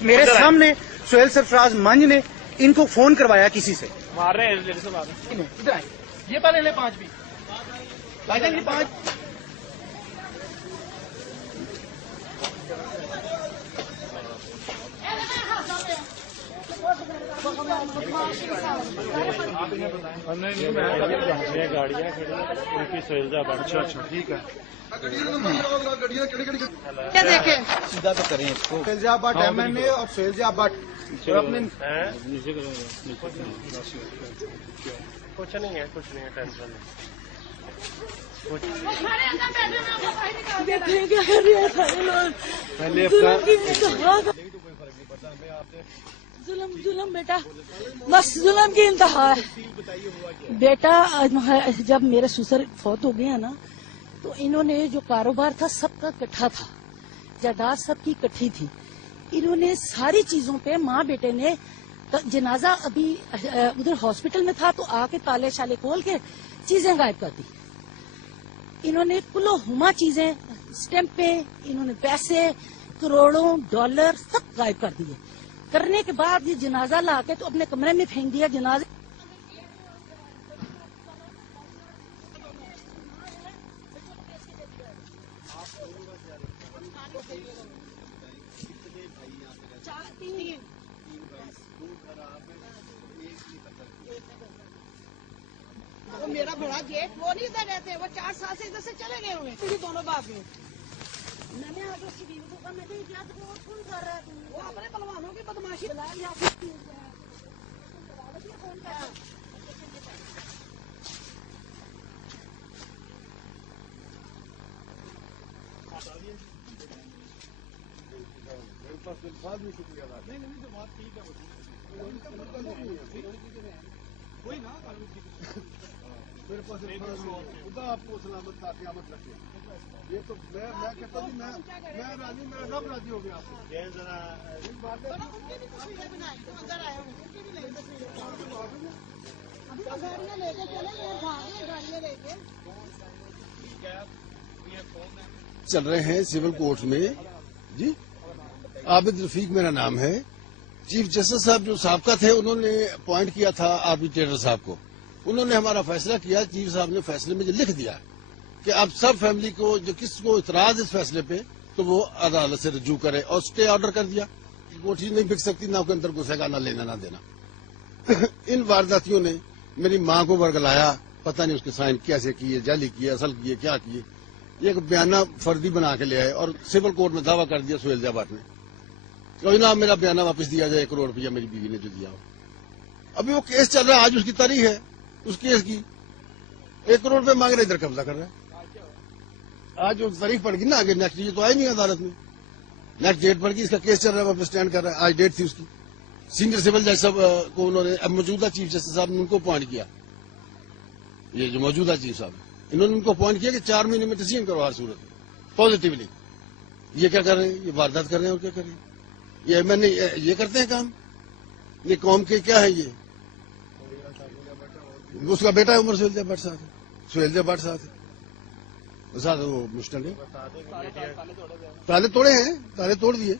میرے سامنے سہیل سرفراز منج نے ان کو فون کروایا کسی سے. مار رہے ہیں ادھر آئیں, یہ پہلے لیں 5 بھی بھائی جان, یہ 5. گاڑیاں کھڑی ان کی سہیلجہ بٹ. اچھا ٹھیک ہے. کیا دیکھیں سیدھا تو کریں اس کو. سہیلجہ بٹ MNA اور سہیلجہ بٹ اپنے کچھ نہیں ہے ٹینشن نہیں. دیکھیں کیا کر رہے ہیں سارے لوگ. پہلے ظلم بیٹا, بس ظلم کی انتہا ہے بیٹا. جب میرے سسر فوت ہو گئے ہیں نا, تو انہوں نے جو کاروبار تھا سب کا اکٹھا تھا, جائیداد سب کی اکٹھی تھی. انہوں نے ساری چیزوں پہ ماں بیٹے نے جنازہ ابھی ادھر ہاسپٹل میں تھا تو آ کے تالے شالے کھول کے چیزیں غائب کر دی. انہوں نے کلو ہما چیزیں اسٹیمپ پہ, انہوں نے پیسے کروڑوں ڈالر سب غائب کر دیے. کرنے کے بعد یہ جنازہ لا کے تو اپنے کمرے میں پھینک دیا. جنازے میرا بڑا گیٹ وہ نہیں ادھر رہتے, وہ 4 سال سے ادھر سے چلے گئے ہوئے ہیں دونوں باپ میں. میں نے آج اس کی بیوی کو کہا, میں نے کیا فون کر رہا ہے, وہ اپنے پلوانوں کی بدماشی میرے پاس خدا آپ کو سلامت کا قیامت رکھے. یہ تو میں کہتا ہوں میں راضی, میرا رب راضی ہو گیا. چل رہے ہیں سول کورٹ میں جی. عابد رفیق میرا نام ہے. چیف جسٹس صاحب جو سابقہ تھے انہوں نے اپوائنٹ کیا تھا آربیٹریٹر صاحب کو. انہوں نے ہمارا فیصلہ کیا. چیف صاحب نے فیصلے میں جو لکھ دیا کہ اب سب فیملی کو جو کس کو اعتراض اس فیصلے پہ تو وہ عدالت سے رجوع کرے, اور اسٹے آرڈر کر دیا. کوٹھی نہیں بک سکتی, نہ کے اندر گھسے گا, نہ لینا نہ دینا. ان وارداتیوں نے میری ماں کو ورگلایا, پتہ نہیں اس کے سائن کیسے کیے, جعلی کیے, اصل کیے, کیا کیے. یہ ایک بیانہ فردی بنا کے لے آئے اور سول کورٹ میں دعویٰ کر دیا سہیلجہ بٹ نے کہ جناب میرا بیانہ واپس دیا جائے, 1 کروڑ روپیہ میری بیوی نے جو دیا ہو. ابھی وہ کیس چل رہا ہے, آج اس کی تاریخ ہے اس کیس کی. 1 کروڑ روپے مانگ رہے, ادھر قبضہ کر رہا ہے. آج وہ تاریخ پڑ گئی نا آگے, نیکسٹ یہ تو آئی نہیں عدالت میں, نیکسٹ ڈیٹ پڑ گئی, اس کا کیس چل رہا ہے, واپس اسٹینڈ کر رہا ہے. آج ڈیٹ تھی اس کی. سینئر سول جج صاحب کو انہوں نے, اب موجودہ چیف جسٹس صاحب نے ان کو اپوائنٹ کیا. یہ جو موجودہ چیف صاحب انہوں نے ان کو اپوائنٹ کیا کہ 4 مہینے میں ڈسیزن کرو ہر صورت پازیٹیولی. یہ کیا کر رہے ہیں, یہ واردات کر رہے ہیں اور کیا کر رہے ہیں. یہ میں نے یہ کرتے ہیں کام, یہ قوم کے کیا ہے. یہ اس کا بیٹا ہے عمر سہیلجہ بٹ صاحب, سہیلجہ بٹ صاحب ساتھ وہ مسٹر نے تالے توڑے ہیں, تالے توڑ دیے.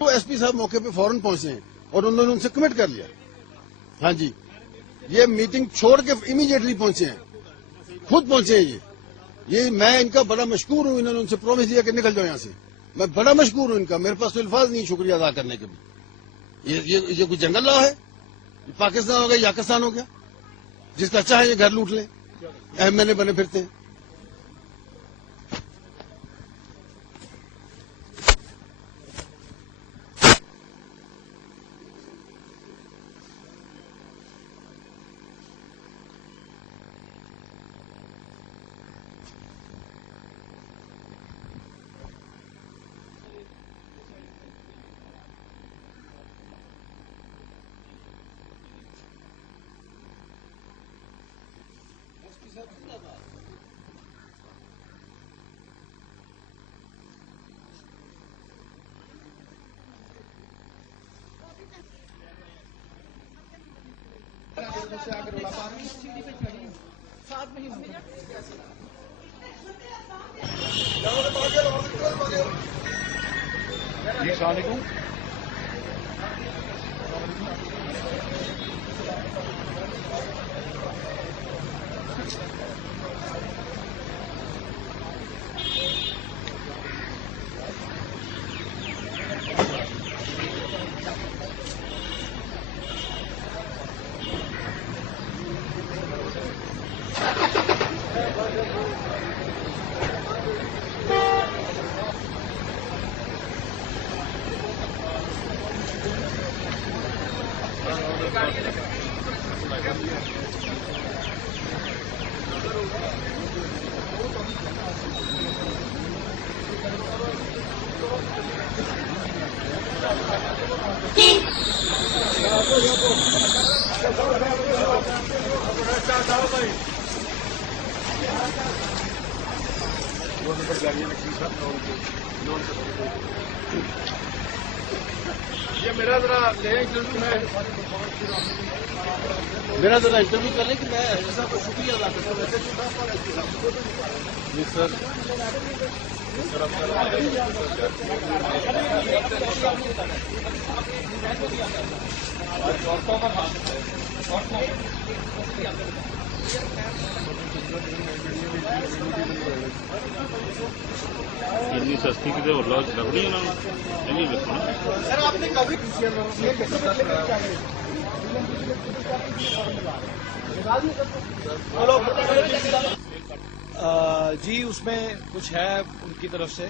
وہ ایس پی صاحب موقع پہ فوراً پہنچے ہیں اور انہوں نے ان سے کمٹ کر لیا. ہاں جی, یہ میٹنگ چھوڑ کے امیڈیٹلی پہنچے ہیں, خود پہنچے ہیں. یہ میں ان کا بڑا مشکور ہوں. انہوں نے ان سے پرومس دیا کہ نکل جاؤ یہاں سے. میں بڑا مشکور ہوں ان کا, میرے پاس تو الفاظ نہیں شکریہ ادا کرنے کے بھی. یہ کوئی جنگل لا ہے, پاکستان ہو گیا, یاکستان ہو گیا, جس کا چاہے یہ گھر لوٹ لیں. MNA بنے پھرتے ہیں. جی السلام علیکم. یہ میرا ذرا انٹرویو کر لیں کہ میں ایسا صاحب کو شکریہ ادا کرتا ہوں. جی سر. اتنی سستی کتنے اور لگنی ہے نا سر آپ نے کبھی جی اس میں کچھ ہے ان کی طرف سے،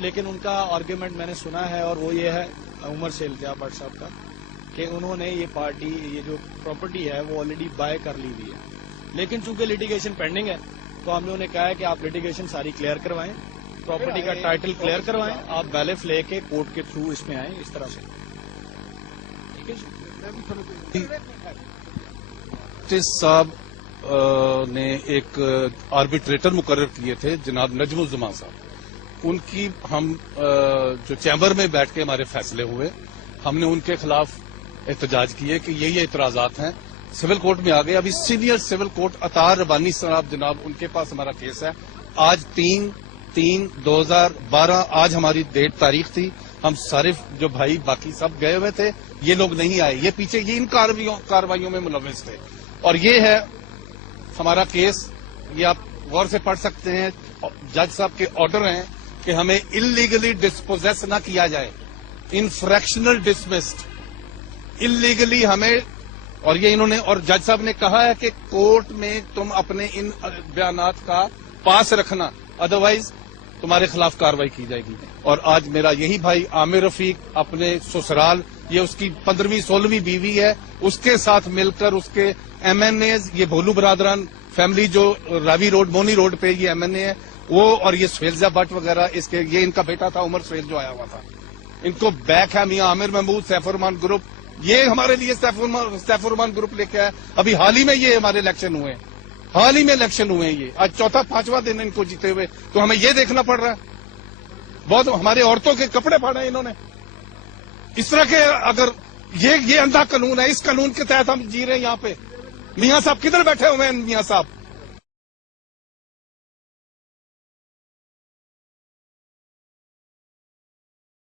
لیکن ان کا آرگیومنٹ میں نے سنا ہے اور وہ یہ ہے عمر سیلزیا بٹ صاحب کا کہ انہوں نے یہ پارٹی یہ جو پراپرٹی ہے وہ آلریڈی بائی کر لی ہوئی ہے، لیکن چونکہ لیٹیگیشن پینڈنگ ہے تو ہم لوگوں نے کہا ہے کہ آپ لیٹیگیشن ساری کلیئر کروائیں، پراپرٹی کا ٹائٹل کلیئر کروائیں، آپ بیلف لے کے کورٹ کے تھرو اس میں آئیں اس طرح سے. ٹھیک ہے جی. صاحب نے ایک آربیٹریٹر مقرر کیے تھے جناب نجم الزمان صاحب، ان کی ہم جو چیمبر میں بیٹھ کے ہمارے فیصلے ہوئے، ہم نے ان کے خلاف احتجاج کیے کہ یہ اعتراضات ہیں، سول کورٹ میں آ گئے. ابھی سینئر سول کورٹ عطار ربانی صاحب جناب ان کے پاس ہمارا کیس ہے. آج 3/3/2012 آج ہماری ڈیٹ تاریخ تھی. ہم سارے جو بھائی باقی سب گئے ہوئے تھے، یہ لوگ نہیں آئے، یہ پیچھے یہ ان کارروائیوں میں ملوث تھے. اور یہ ہے ہمارا کیس، یہ آپ غور سے پڑھ سکتے ہیں. جج صاحب کے آرڈر ہیں کہ ہمیں انلیگلی ڈسپوزیس نہ کیا جائے، انفریکشنل ڈسمسڈ انلیگلی ہمیں. اور یہ انہوں نے اور جج صاحب نے کہا ہے کہ کورٹ میں تم اپنے ان بیانات کا پاس رکھنا، ادروائز تمہارے خلاف کارروائی کی جائے گی. اور آج میرا یہی بھائی عامر رفیق اپنے سسرال، یہ اس کی 15ویں-16ویں بیوی ہے، اس کے ساتھ مل کر اس کے ایم این ایز، یہ بھولو برادران فیملی جو راوی روڈ مونی روڈ پہ یہ ایم این اے ہے وہ، اور یہ سہیلزا بٹ وغیرہ، اس کے یہ ان کا بیٹا تھا عمر سہیل جو آیا ہوا تھا. ان کو بیک ہے میاں عامر محمود سیف الرحمان گروپ، یہ ہمارے لیے سیف الرحمان گروپ لے کے آیا. ابھی حال ہی میں یہ ہمارے الیکشن ہوئے، حال ہی میں الیکشن ہوئے ہیں، یہ آج 4-5واں دن ان کو جیتے ہوئے، تو ہمیں یہ دیکھنا پڑ رہا ہے. بہت ہمارے عورتوں کے کپڑے پھاڑے ہیں انہوں نے. اس طرح کے اگر یہ اندھا قانون ہے، اس قانون کے تحت ہم جی رہے ہیں یہاں پہ. میاں صاحب کدھر بیٹھے ہوئے ہیں میاں صاحب؟